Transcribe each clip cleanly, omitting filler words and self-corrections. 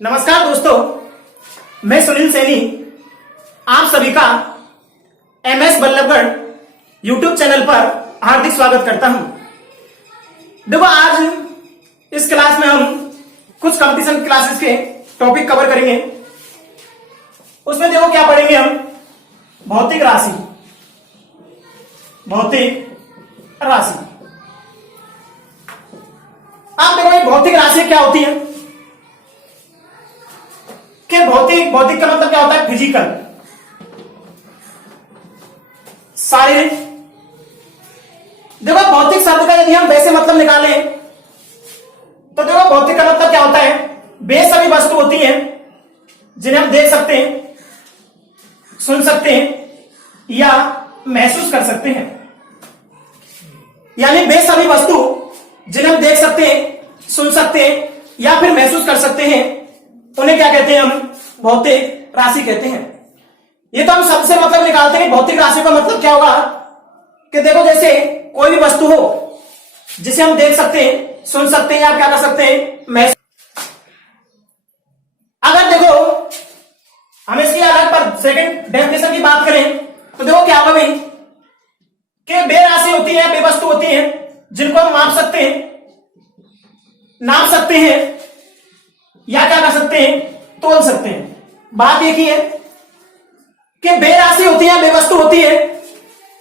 नमस्कार दोस्तों, मैं सुनील सैनी आप सभी का एमएस बल्लभगढ़ यूट्यूब चैनल पर हार्दिक स्वागत करता हूं। देखो, आज इस क्लास में हम कुछ कंपटीशन क्लासेस के टॉपिक कवर करेंगे। उसमें देखो क्या पढ़ेंगे हम, भौतिक राशि। आप देखो ये भौतिक राशि क्या होती है कि भौतिक का मतलब क्या होता है? फिजिकल, शारीरिक। देखो भौतिक शब्द का यदि हम वैसे मतलब निकालें तो देखो भौतिक का मतलब क्या होता है? वे सभी वस्तु होती हैं जिन्हें हम देख सकते हैं, सुन सकते हैं या महसूस कर सकते हैं। यानी वे सभी वस्तु जिन्हें हम देख सकते हैं, सुन सकते हैं या फिर महसूस कर सकते हैं, उन्हें क्या कहते हैं? हम भौतिक राशि कहते हैं। ये तो हम सबसे मतलब निकालते हैं। भौतिक राशि का मतलब क्या होगा कि देखो, जैसे कोई भी वस्तु हो जिसे हम देख सकते हैं, सुन सकते हैं या क्या कर सकते हैं? महसूस। अगर देखो हम इसकी अलग पर सेकंड डेफिनेशन की बात करें तो देखो क्या होगा भाई कि वे राशि होती है, वे वस्तु होती है जिनको हम माप सकते हैं, नाप सकते हैं या क्या कर सकते हैं? तोल सकते हैं। बात एक ही है कि वे राशि होती है, वे वस्तु होती है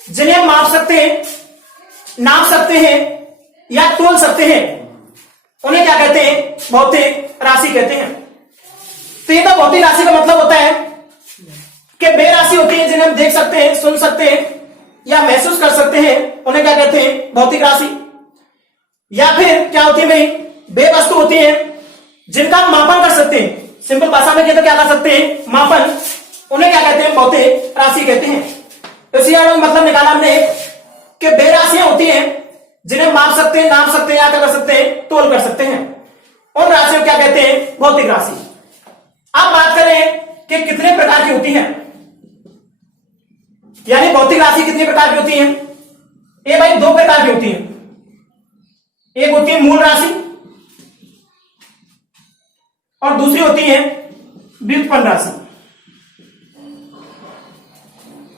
जिन्हें हम माप सकते हैं, नाप सकते हैं या तोल सकते हैं, उन्हें क्या कहते हैं? भौतिक राशि कहते हैं। तो ये तो भौतिक राशि का मतलब होता है कि वे राशि होती है जिन्हें हम देख सकते हैं, सुन सकते हैं या महसूस कर सकते हैं, उन्हें क्या कहते हैं? भौतिक राशि। या फिर क्या होती है भाई? वे वस्तु होती है जिनका हम मापन कर सकते हैं। सिंपल भाषा में कहते क्या कर सकते हैं? मापन। उन्हें क्या कहते हैं? भौतिक राशि कहते हैं। इसी मतलब निकाला हमने कि वे राशियां होती हैं जिन्हें माप सकते हैं, नाप सकते हैं या क्या कर सकते हैं? तोल कर सकते हैं। उन राशियों को क्या कहते हैं? भौतिक राशि। अब बात करें कि कितने प्रकार की होती है, यानी भौतिक राशि कितने प्रकार की होती है? ये भाई दो प्रकार की होती है। एक होती है मूल राशि और दूसरी होती है व्युत्पन्न राशि।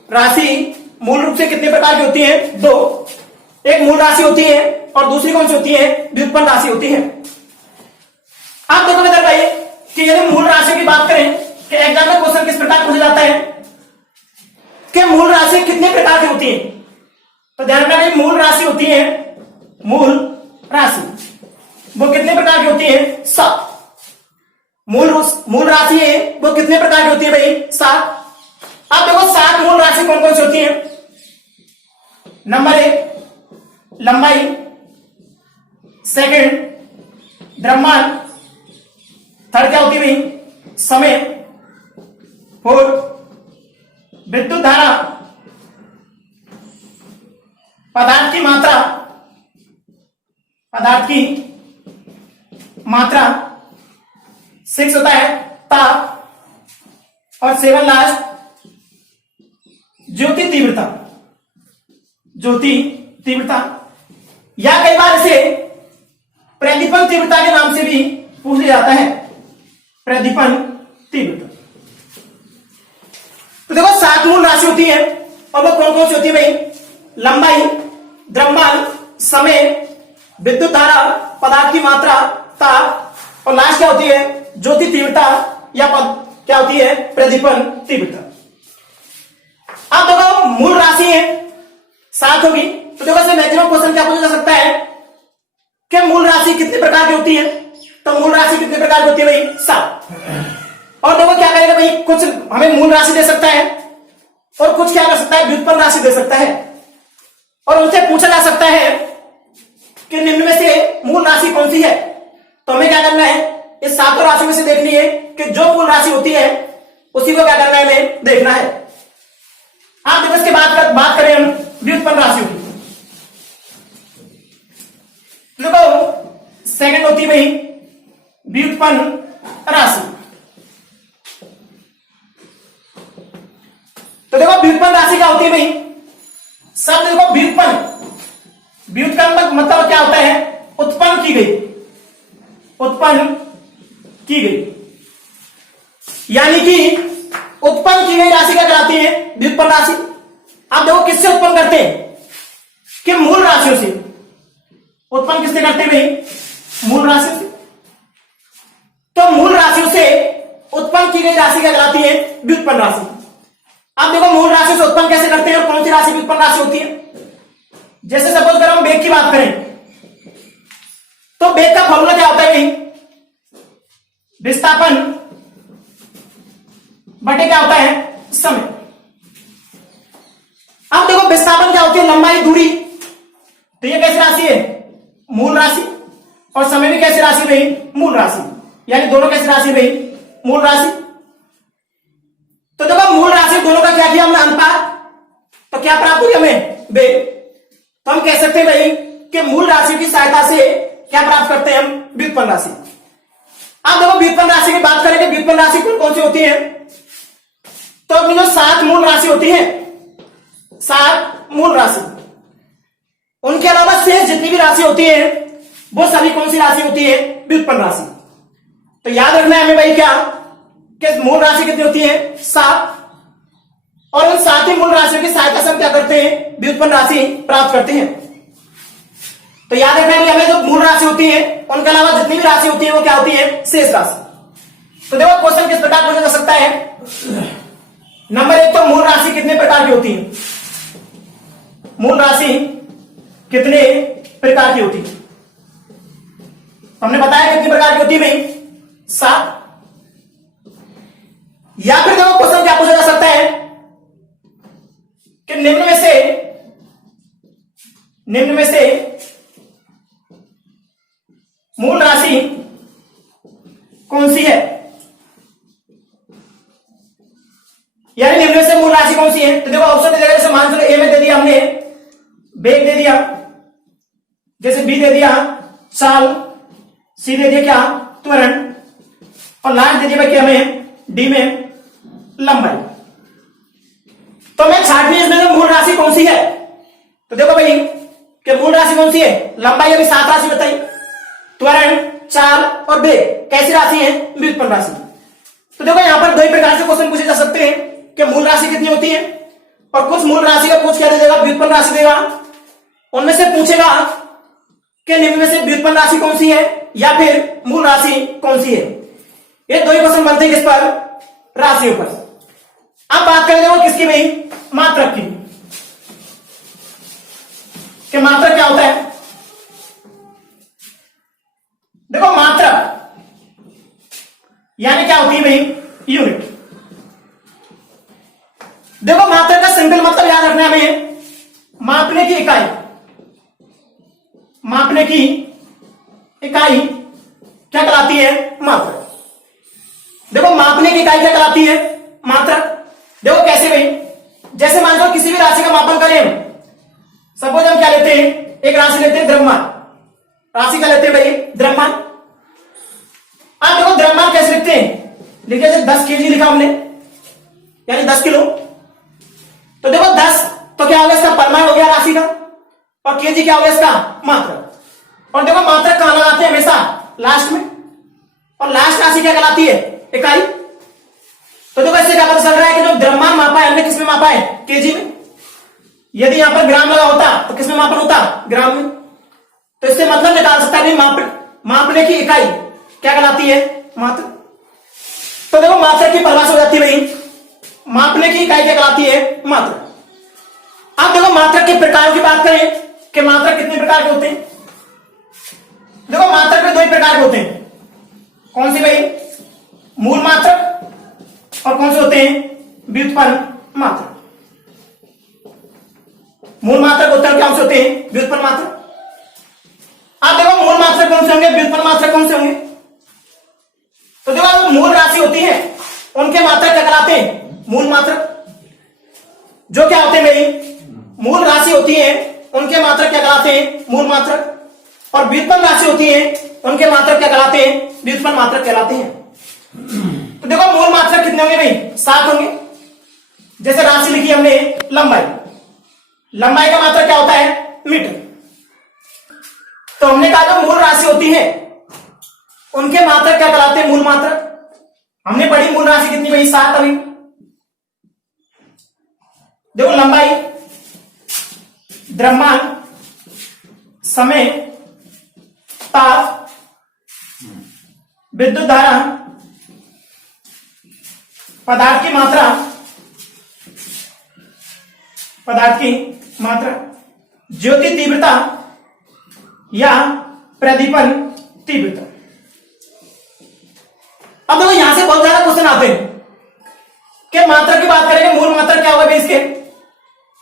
राशि मूल रूप से कितने प्रकार की होती है? दो। एक मूल राशि होती है और दूसरी कौन सी होती है? व्युत्पन्न राशि होती है। आप देखो मित्र भाई कि यदि मूल राशि की बात करें कि एग्जाम में क्वेश्चन किस प्रकार पूछा जाता है कि मूल राशि कितने प्रकार की होती है, तो ध्यान रखना मूल राशि होती है, मूल राशि वो कितने प्रकार की होती है? 7। मूल राशि है वो कितने प्रकार की होती है भाई? 7। अब देखो 7 मूल राशि कौन कौन सी होती है? नंबर 1 लंबाई, सेकंड द्रव्यमान, थर्ड क्या होती है भाई? समय, फोर्थ विद्युत धारा, पदार्थ की मात्रा, 6 होता है ताप, और 7 लास्ट ज्योति तीव्रता, या कई बार इसे प्रदीपन तीव्रता के नाम से भी पूछा जाता है। प्रदीपन तीव्रता। तो देखो 7 मूल राशि होती है और वो कौन कौन सी होती है भाई? लंबाई, द्रव्यमान, समय, विद्युत धारा, पदार्थ की मात्रा, ताप, और लास्ट क्या होती है? ज्योति तीव्रता या क्या होती है? प्रदीपन तीव्रता। अब देखो मूल राशि है 7 होगी, तो देखो मैक्सिमम क्वेश्चन क्या पूछा जा सकता है कि मूल राशि कितने प्रकार की होती है? तो मूल राशि कितने प्रकार की होती है भाई? 7। और देखो क्या करेगा भाई, कुछ हमें मूल राशि दे सकता है और कुछ क्या कर सकता है? व्युत्पन्न राशि दे सकता है। और उनसे पूछा जा सकता है कि निम्न में से मूल राशि कौन सी है। तो हमें क्या करना है? इस 7 राशि में से देखनी है कि जो मूल राशि होती है उसी को क्या करना है? हमें देखना है। आप देखो इसके बाद बात करें हम व्युत्पन्न राशि की। देखो सेकंड होती है भाई व्युत्पन्न राशि। तो देखो व्युत्पन्न राशि क्या होती है भाई? शब्द देखो व्युत्पन्न मतलब क्या होता है? उत्पन्न की गई। यानी कि उत्पन्न की गई राशि क्या कहलाती है? व्युत्पन्न राशि। आप देखो किससे उत्पन्न करते हैं? कि मूल राशियों से। उत्पन्न किससे करते हैं भाई? मूल राशियों से। तो मूल राशियों से उत्पन्न की गई राशि क्या कहलाती है? व्युत्पन्न राशि। अब देखो मूल राशि से उत्पन्न कैसे करते हैं और कौन सी राशि व्युत्पन्न राशि होती है। जैसे सपोज करो हम वेग की बात करें तो वेग का फॉर्मूला क्या होता है भाई? विस्थापन बटे क्या होता है? समय। अब देखो विस्थापन क्या होती है? लंबाई, दूरी। तो ये कैसी राशि है? मूल राशि। और समय भी कैसी राशि भाई? मूल राशि। यानी दोनों कैसी राशि भाई? मूल राशि। तो देखो मूल राशि दोनों का क्या किया हमने? अनुपात। तो क्या प्राप्त हुई हमें? वेग। तो हम कह सकते हैं भाई कि मूल राशि की सहायता से क्या प्राप्त करते हैं हम? व्युत्पन्न राशि। अब देखो व्युत्पन्न राशि की बात करें कि व्युत्पन्न राशि कौन सी होती है? तो अपनी जो 7 मूल राशि होती है, 7 मूल राशि, उनके अलावा शेष जितनी भी राशि होती है वो सभी कौन सी राशि होती है? व्युत्पन्न राशि। तो याद रखना है हमें भाई क्या कि मूल राशि कितनी होती है? 7। और उन 7 ही मूल राशियों की सहायता से हम क्या करते हैं? व्युत्पन्न राशि प्राप्त करते हैं। तो याद रखना है कि हमें जो मूल राशि होती है उनके अलावा जितनी भी राशि होती है वो क्या होती है? शेष राशि। तो देखो क्वेश्चन किस प्रकार पूछा जा सकता है। नंबर 1 तो मूल राशि कितने प्रकार की होती है? मूल राशि कितने प्रकार की होती है? हमने बताया कितनी प्रकार की होती है भाई? 7। या फिर देखो क्वेश्चन क्या पूछा जा सकता है कि निम्न में से मूल राशि कौन सी है? यानी निम्न में से मूल राशि कौन सी है? तो देखो ऑप्शन दे दिया। जैसे मान लो ए में दे दिया हमने वेग दे दिया, जैसे बी दे दिया चाल, सी दे दिया क्या? त्वरण, और लास्ट दे दिया भाई क्या हमें? डी में लंबाई। तो हमें छांटनी इसमें जो मूल राशि कौन सी है। तो देखो भाई कि मूल राशि कौन सी है? लंबाई अभी 7 राशि बताई, त्वरण, चाल और वेग कैसी राशि है? व्युत्पन्न राशि। तो देखो यहां पर 2 प्रकार से क्वेश्चन पूछे जा सकते हैं कि मूल राशि कितनी होती है, और कुछ मूल राशि का कुछ क्या दे देगा? व्युत्पन्न राशि देगा। उनमें से पूछेगा कि निम्न में से व्युत्पन्न राशि कौन सी है या फिर मूल राशि कौन सी है। ये 2 ही क्वेश्चन बनते हैं किस पर? राशियों पर। अब बात करें देखो किसकी भाई? मात्रक की। कि मात्रक क्या होता है? देखो मात्रक यानी क्या होती है भाई? यूनिट। देखो मात्रक का सिंपल मतलब याद रखना है हमें, मापने की इकाई। मापने की इकाई क्या कहलाती है? मात्रक। देखो मापने की इकाई क्या कहलाती है? मात्रक। देखो कैसे भाई? जैसे मान लो किसी भी राशि का मापन करें, सपोज हम क्या लेते हैं? एक राशि लेते हैं द्रव्यमान। राशि का लेते हैं भाई? द्रव्यमान। आप देखो द्रव्यमान कैसे लिखते हैं? लिखिए जैसे 10 kg लिखा हमने, यानी 10 किलो। तो देखो 10 तो क्या हो गया? इसका परिमाण हो गया राशि का, और केजी क्या हो गया? इसका मात्रक। और देखो मात्रक कहां लगाते हैं? हमेशा लास्ट में। और लास्ट राशि क्या कहलाती है? इकाई। तो देखो इससे क्या पता चल रहा है कि जो द्रव्यमान मापा है हमने किस में मापा है? केजी में। यदि यहां पर ग्राम लगा होता तो किसमें मापन होता? ग्राम में। तो इससे मतलब निकाल सकता है मापने की इकाई क्या कहलाती है? मात्रक। तो देखो मात्रक की परिभाषा हो जाती है भाई, मापने की इकाई क्या कहलाती है? मात्रक। अब देखो मात्रक के प्रकार की बात करें कि मात्रक कितने प्रकार के होते हैं। देखो मात्रक में 2 ही प्रकार के होते हैं। कौन सी भाई? मूल मात्रक, और कौन से होते हैं? व्युत्पन्न मात्रक। मूल मात्रक होते हैं, क्या होते हैं? व्युत्पन्न मात्रक। आप देखो मूल मात्रक कौन से होंगे? व्युत्पन्न मात्रक कौन से होंगे? तो देखो मूल राशि होती है उनके मात्रक क्या कहलाते हैं? मूल मात्रक। जो क्या होते हैं मेरी? मूल राशि होती है उनके मात्रक क्या कहलाते हैं? मूल मात्रक। और व्युत्पन्न राशि होती है उनके मात्रक क्या कहलाते हैं? व्युत्पन्न मात्रक कहलाते हैं। तो देखो मूल मात्रक कितने होंगे भाई? 7 होंगे। जैसे राशि लिखी हमने लंबाई, लंबाई का मात्रक क्या होता है? मीटर। तो हमने कहा जो मूल राशि होती है उनके मात्रक क्या कहलाते हैं? मूल मात्रक। हमने पढ़ी मूल राशि कितनी भाई 7 अभी। देखो लंबाई, द्रव्यमान, समय, ताप, विद्युत धारा, पदार्थ की मात्रा, ज्योति तीव्रता या प्रदीपन तीव्रता। अब देखो यहां से बहुत ज्यादा क्वेश्चन आते हैं कि मात्रा की बात करेंगे, मूल मात्रा क्या होगा इसके,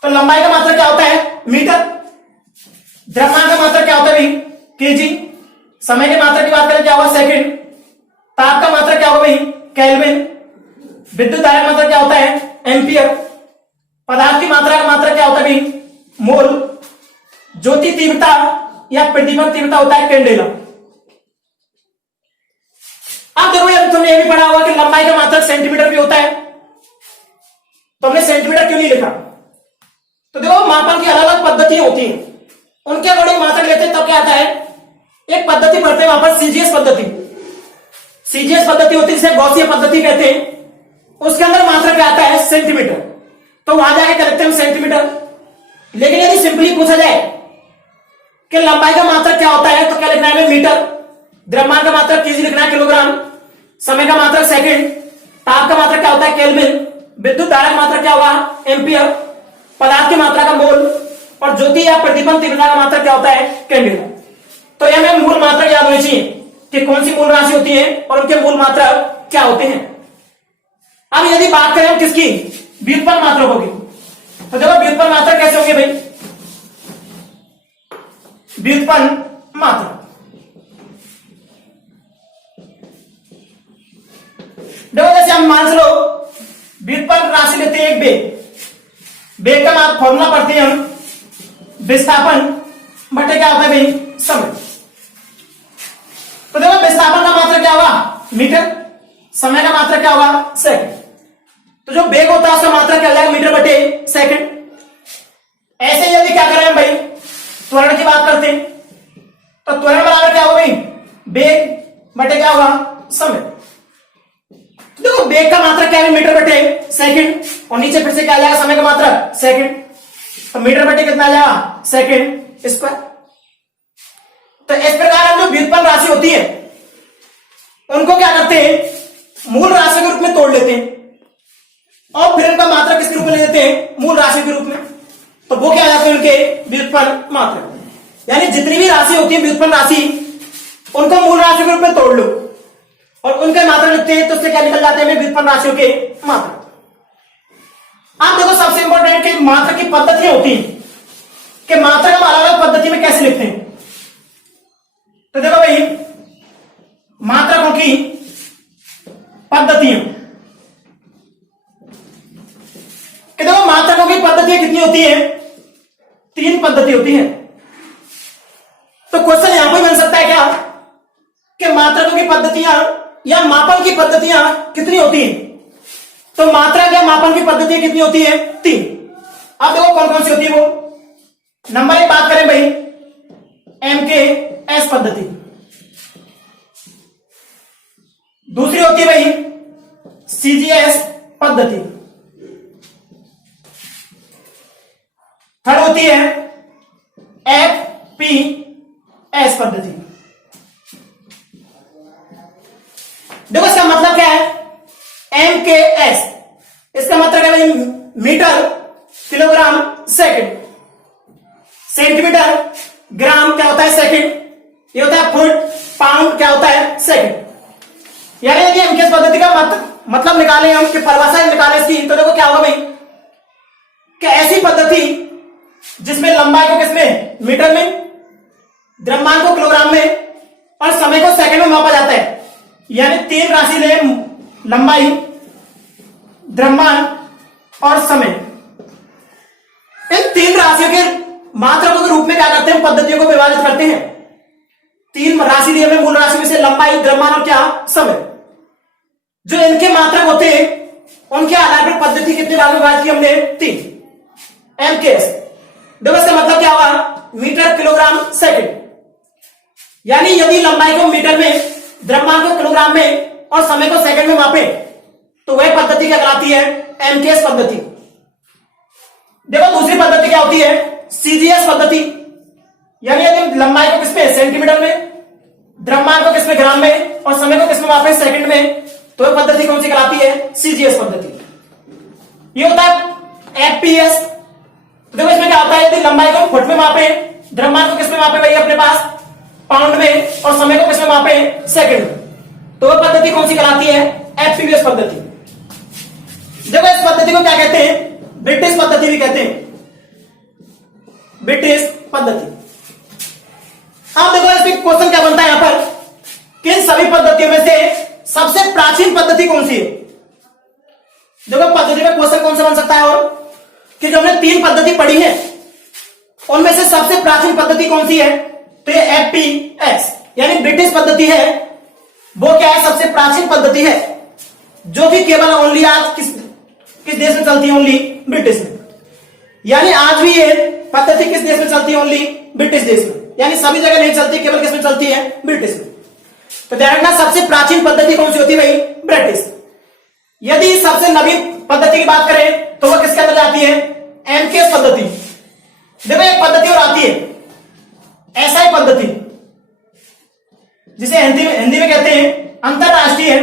तो लंबाई का मात्रा क्या होता है मीटर, द्रव्यमान का मात्रा क्या होता है भाई केजी, समय की मात्रा की बात करें क्या होगा सेकंड, ताप का मात्रा क्या होगा भाई केल्विन, विद्युत धारा का मात्रा क्या होता है एम्पियर, पदार्थ की मात्रा का मात्रा क्या होता है भाई मोल, ज्योति तीव्रता या प्रतिपन तीव्रता होता है कैंडेला। अब देखो यार तुमने ये भी पढ़ा होगा कि लंबाई का मात्रा सेंटीमीटर भी होता है, तो हमने सेंटीमीटर क्यों नहीं लिखा, तो देखो मापन की अलग अलग पद्धतियां होती हैं, उनके अकॉर्डिंग मात्रा लेते हैं तब क्या आता है, एक पद्धति पढ़ते हैं वहां पर सीजीएस पद्धति होती है जिसे गॉसियन पद्धति कहते हैं, उसके अंदर मात्रा क्या आता है सेंटीमीटर, तो वहां जाके क्या लिखते हैं सेंटीमीटर। लेकिन यदि सिंपली पूछा जाए कि लंबाई का मात्रा क्या होता है तो क्या लिखना है मीटर, द्रव्यमान का मात्रा केजी लिखना है किलोग्राम, समय का मात्रा सेकंड, ताप का मात्रा क्या होता है केल्विन, विद्युत धारा का मात्रा क्या होगा एम्पियर, पदार्थ की मात्रा का मोल, और ज्योति या प्रतिपन तीव्रता का मात्रा क्या होता है कैंडेला। तो यह हमें मूल मात्रा याद होनी चाहिए कि कौन सी मूल राशि होती है और उनके मूल मात्रा क्या होते हैं। अब यदि बात करें हम किसकी, व्युत्पन्न मात्रा होगी, तो देखो व्युत्पन्न मात्रा कैसे होंगे भाई, व्युत्पन्न मात्रा देखो जैसे हम मान लो व्युत्पन्न राशि लेते हैं एक बेग का फॉर्मूला पढ़ते हैं हम विस्थापन बटे क्या होता है भाई समय। तो देखो विस्थापन का मात्रा क्या होगा मीटर, समय का मात्रा क्या होगा सेकंड, तो जो बेग होता है उसका मात्रा क्या हो जाएगा मीटर बटे सेकंड। ऐसे यदि क्या करें भाई त्वरण की बात करते हैं, तो त्वरण बराबर क्या होगा भाई बेग बटे क्या होगा समय। तो देखो बेग का मात्रा क्या है मीटर बटे सेकंड, और नीचे फिर से क्या आ जाएगा समय का मात्रा सेकंड, तो मीटर बटे कितना आ जाएगा सेकंड स्क्वायर। तो इस प्रकार हम जो व्युत्पन्न राशि होती है उनको क्या करते हैं मूल राशि के रूप में तोड़ लेते हैं और फिर उनका मात्रा किसके रूप में ले लेते हैं मूल राशि के रूप में, तो वो क्या आ जाते हैं उनके व्युत्पन्न मात्रा। यानी जितनी भी राशि होती है व्युत्पन्न राशि उनको मूल राशि के रूप में तोड़ लो और उनके मात्रा लिखते हैं, तो उससे क्या निकल जाते हैं व्युत्पन्न राशियों के मात्रा। आप देखो सबसे इंपॉर्टेंट कि मात्रा की पद्धतियां होती हैं कि मात्रा को अलग अलग पद्धति में कैसे लिखते हैं। तो देखो भाई मात्रकों की पद्धतियां, कि देखो मात्रकों की पद्धतियां कितनी होती है, 3 पद्धति होती है। तो क्वेश्चन यहां पर बन सकता है क्या कि मात्रकों की पद्धतियां या मापन की पद्धतियां कितनी होती है, तो मात्रा या मापन की पद्धतियां कितनी होती है 3। अब देखो कौन कौन सी होती है वो। नंबर 1 बात करें भाई MKS पद्धति, दूसरी होती है भाई CGS पद्धति, थर्ड होती है FPS पद्धति। देखो इसका मतलब क्या है MKS, इसका मतलब क्या है metre kilogram second, centimetre gram क्या होता है सेकंड, ये होता है फुट पाउंड क्या होता है सेकंड। यानी यदि MKS पद्धति का मतलब निकाले हम कि परिभाषा निकाले इसकी, तो देखो क्या होगा भाई कि ऐसी पद्धति जिसमें लंबाई को किसमें मीटर में, द्रव्यमान को किलोग्राम में और समय को सेकंड में मापा जाता है। यानी 3 राशि ले लंबाई, द्रव्यमान और समय, इन 3 राशियों के मात्रकों के रूप में क्या करते हैं पद्धतियों को विभाजित करते हैं। 3 राशि दी हमने मूल राशि में से लंबाई, द्रव्यमान और क्या समय, जो इनके मात्रक होते हैं उनके आधार पर पद्धति कितने भाग में विभाजित की हमने 3 MKS। देखो इसका मतलब क्या हुआ मीटर किलोग्राम सेकंड, यानी यदि लंबाई को मीटर में, द्रव्यमान को किलोग्राम में और समय को सेकंड में मापे तो वह पद्धति क्या कहलाती है? एमकेएस पद्धति। देखो दूसरी पद्धति क्या होती है? सीजीएस पद्धति। यानी यदि लंबाई को किसमें? सेंटीमीटर में, द्रव्यमान को किसमें? ग्राम में, और समय को किसमें मापे? सेकंड में, तो वह पद्धति कौन सी कहलाती है? सीजीएस पद्धति। ये होता है एफपीएस। तो देखो इसमें क्या होता है? यदि लंबाई को फुट में मापे, द्रव्यमान को किसमें मापे भाई अपने पास? पाउंड में, और समय को किसमें मापे? सेकंड में, तो वह पद्धति कौन सी कहलाती है? एफपीएस पद्धति। देखो इस पद्धति को क्या कहते हैं? ब्रिटिश पद्धति भी कहते हैं, ब्रिटिश पद्धति। अब देखो इसमें क्वेश्चन क्या बनता है यहां पर कि इन सभी पद्धतियों में से सबसे प्राचीन पद्धति कौन सी है? देखो पद्धति में क्वेश्चन कौन सा बन सकता है और कि जो हमने 3 पद्धति पढ़ी है उनमें से सबसे प्राचीन पद्धति कौन सी है? तो ये एफपीएस यानी ब्रिटिश पद्धति है। वो क्या है? सबसे प्राचीन पद्धति है जो कि केवल ओनली आज किस देश में चलती है? ओनली ब्रिटिश में। यानी आज भी ये पद्धति किस देश में चलती है? ओनली ब्रिटिश देश में। यानी सभी जगह नहीं चलती, केवल किस में चलती है? ब्रिटिश में। तो ध्यान रखना सबसे प्राचीन पद्धति कौन सी होती है भाई? ब्रिटिश। यदि सबसे नवीन पद्धति की बात करें तो वह किसके अंदर जाती है? एमकेएस पद्धति। देखो एक पद्धति और आती है एसआई पद्धति, जिसे हिंदी में कहते हैं अंतरराष्ट्रीय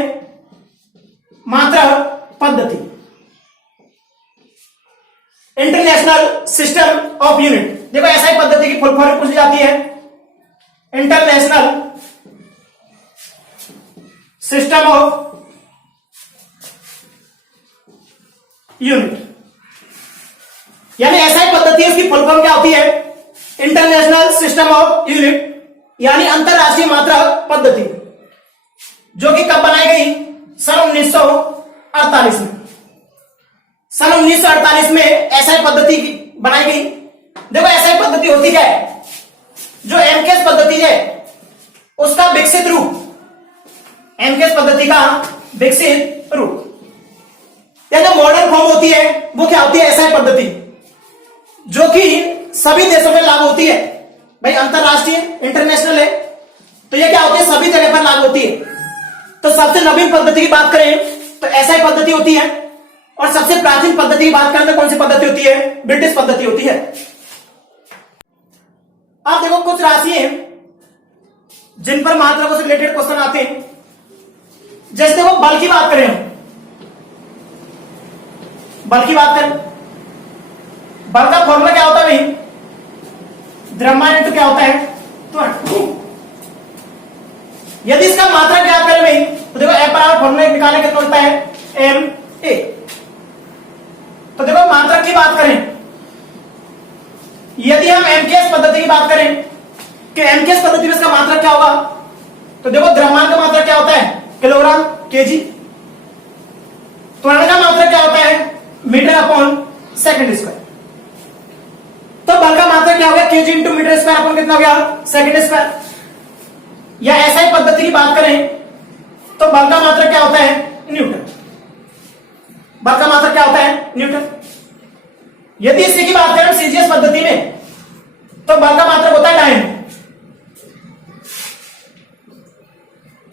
मात्रा पद्धति, इंटरनेशनल सिस्टम ऑफ यूनिट। देखो एसआई पद्धति की फुल फॉर्म पूछी जाती है इंटरनेशनल सिस्टम ऑफ यूनिट। यानी एसआई पद्धति उसकी फुल फॉर्म क्या होती है? इंटरनेशनल सिस्टम ऑफ यूनिट, यानी अंतरराष्ट्रीय मात्रक पद्धति, जो कि कब बनाई गई? सन 1948 में। सन 1948 में एसआई पद्धति बनाई गई। देखो एसआई पद्धति होती क्या है? जो एमकेएस पद्धति है उसका विकसित रूप, एमकेएस पद्धति का विकसित रूप, या जो मॉडर्न फॉर्म होती है वो क्या होती है? एसआई पद्धति, जो कि सभी देशों में लागू होती है। भाई अंतरराष्ट्रीय इंटरनेशनल है तो ये क्या होती है? सभी जगह पर लागू होती है। तो सबसे नवीन पद्धति की बात करें तो एसआई पद्धति होती है, और सबसे प्राचीन पद्धति की बात करें तो कौन सी पद्धति होती है? ब्रिटिश पद्धति होती है। आप देखो कुछ राशि हैं जिन पर मात्रा से रिलेटेड क्वेश्चन आते हैं। जैसे देखो बल की बात करें, हम बल की बात करें, बल का फॉर्मूला क्या होता है भाई? द्रव्यमान इंटू क्या होता है? त्वरण। यदि इसका मात्रक ज्ञात करें भाई तो देखो F बराबर फॉर्मूला निकालने कितना होता है? ma। तो देखो मात्रक की बात करें, यदि हम एमकेएस पद्धति की बात करें कि एमकेएस पद्धति में इसका मात्रक क्या होगा, तो देखो द्रव्यमान का मात्रक क्या होता है? Kilogram KG. त्वरण का मात्रक क्या होता है? Metre upon second square. तो बल का मात्रक क्या हो गया? KG into metre square upon कितना हो गया? Second square. या एसआई पद्धति की बात करें तो बल का मात्रक क्या होता है? न्यूटन। बल का मात्रक क्या होता है? न्यूटन। यदि इसी की बात करें सीजीएस पद्धति में तो बल का मात्रक होता है डायन।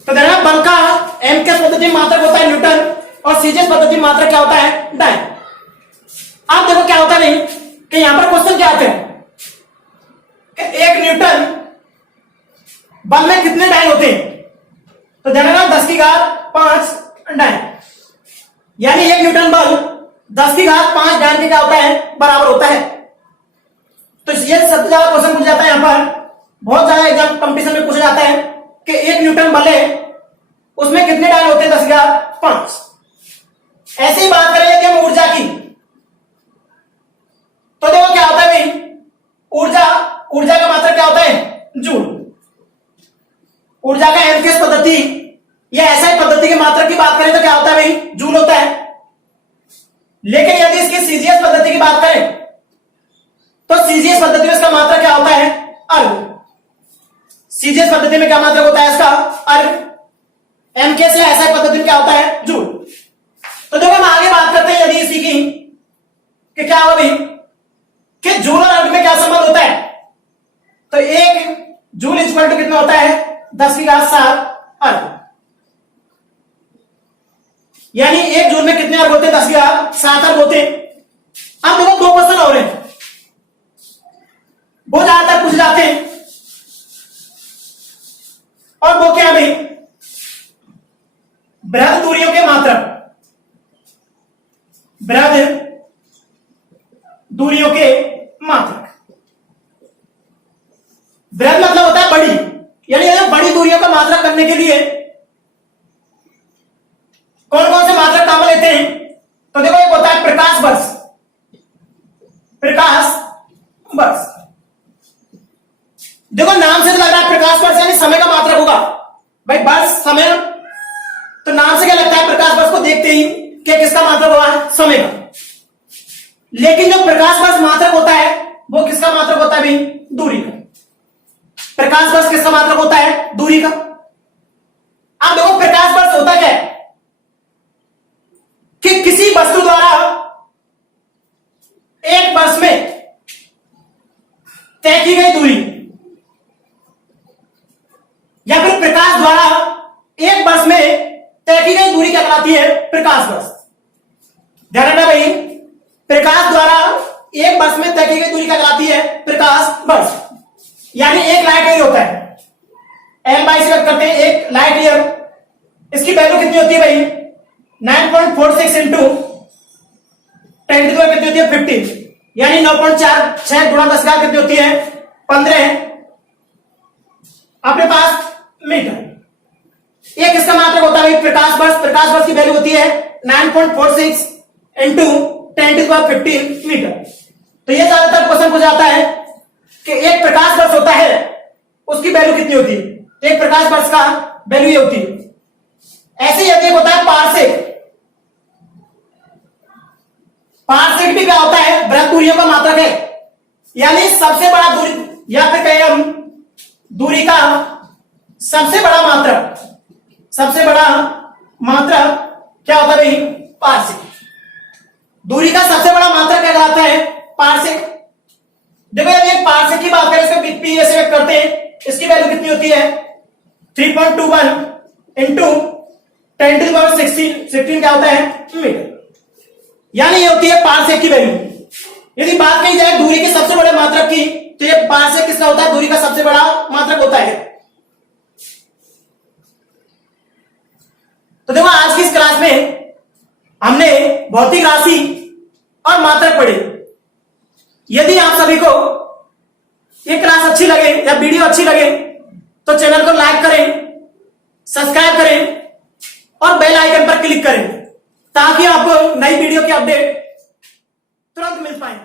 तो देखना बल का एमकेएस पद्धति में मात्रक होता है न्यूटन, और सीजीएस पद्धति में मात्रक क्या होता है? डायन। आप देखो क्या होता है नहीं कि यहां पर क्वेश्चन क्या आते हैं कि 1 न्यूटन बल में कितने डायन होते हैं? तो देखना 10⁵5 डायन, यानी 1 न्यूटन बल 10⁵5 डायन के क्या होता है? बराबर होता है। तो ये सबसे ज्यादा क्वेश्चन पूछा जाता है यहां पर, बहुत ज्यादा एग्जाम कंपटीशन में पूछा जाता है कि 1 न्यूटन बल है उसमें कितने डायन होते हैं? 10⁵5। ऐसे ही बात करें यदि हम ऊर्जा की तो देखो क्या होता है भाई? ऊर्जा का मात्रक क्या होता है? जूल। ऊर्जा का एमकेएस पद्धति या एसआई पद्धति के मात्रक की बात करें तो क्या होता है भाई? जूल होता है। लेकिन यदि इसकी सीजीएस पद्धति की बात करें तो सीजीएस पद्धति में इसका मात्रक क्या होता है? अर्ग। सीजीएस पद्धति में क्या मात्रक होता है इसका? अर्ग। एमकेएस या एसआई पद्धति में क्या होता है? जूल। तो देखो हम आगे बात करते हैं यदि इसी की कि क्या होगा भाई कि जूल और अर्ग में क्या संबंध होता है? तो 1 जूल इक्वल टू कितना होता है? 10⁵7 अर्ग। यानी 1 जूल में कितने अर्ग होते हैं? 10,7 अर्ग होते हैं। अब देखो 2 क्वेश्चन और हैं, वो ज्यादातर पूछ जाते हैं, और वो क्या भाई? बृहद दूरियों के मात्रक, बृहद दूरियों के मात्रक। बृहद मतलब होता है बड़ी, यानी बड़ी दूरियों का मात्रक करने के लिए कौन कौन से मात्रक काम लेते हैं? तो देखो एक होता है प्रकाश वर्ष, प्रकाश वर्ष। देखो नाम से तो लग रहा है प्रकाश वर्ष यानी समय का मात्रक होगा भाई, वर्ष समय, तो नाम से क्या लगता है? प्रकाश वर्ष को देखते ही कि किसका मात्रक हुआ है? समय का। लेकिन जो प्रकाश वर्ष मात्रक होता है वो किसका मात्रक होता है भाई? दूरी का। प्रकाश वर्ष किसका मात्रक होता है? दूरी का। अब देखो प्रकाश वर्ष होता क्या है कि किसी वस्तु द्वारा एक वर्ष में तय की गई दूरी, या फिर प्रकाश द्वारा एक वर्ष में तय की गई दूरी क्या कहलाती है? प्रकाश वर्ष। ध्यान रखना भाई, प्रकाश द्वारा एक वर्ष में तय की गई दूरी क्या कहलाती है? प्रकाश वर्ष। यानी 1 लाइट ईयर होता है, L बाई से करते हैं 1 लाइट ईयर, इसकी वैल्यू कितनी होती है भाई? 9.46 इंटू 10 कितनी होती है? 15, यानी 9.46 गुणा 10 कितनी होती है? 15 अपने पास मीटर। ये किसका मात्रक होता है? प्रकाश वर्ष। प्रकाश वर्ष की वैल्यू होती है 9.46 इंटू 10⁻15 मीटर। तो ये ज्यादातर क्वेश्चन पूछा जाता है कि एक प्रकाश वर्ष होता है, उसकी वैल्यू कितनी होती है? एक प्रकाश वर्ष का वैल्यू ये होती है। ऐसे ही एक होता है पारसेक। पारसेक भी क्या होता है? बृहद दूरियों का मात्रक है, यानी सबसे बड़ा दूरी, या फिर कहें हम दूरी का सबसे बड़ा मात्रक। सबसे बड़ा मात्रक क्या होता है भाई? पारसेक। दूरी का सबसे बड़ा मात्रक क्या कहलाता है? पारसेक। देखो यदि एक पारसेक की बात करें, इसको पी ऐसे करते हैं, इसकी वैल्यू कितनी होती है? 3.21 इंटू 10⁻16 क्या होता है? मीटर। यानी ये होती है पारसेक की वैल्यू। यदि बात कही जाए दूरी के सबसे बड़े मात्रक की, तो ये पारसेक किसका होता है? दूरी का सबसे बड़ा मात्रक होता है। तो देखो आज की इस क्लास में हमने भौतिक राशि और मात्रक पढ़े। यदि आप सभी को ये क्लास अच्छी लगे या वीडियो अच्छी लगे तो चैनल को लाइक करें, सब्सक्राइब करें और बेल आइकन पर क्लिक करें, ताकि आपको नई वीडियो की अपडेट तुरंत मिल पाए।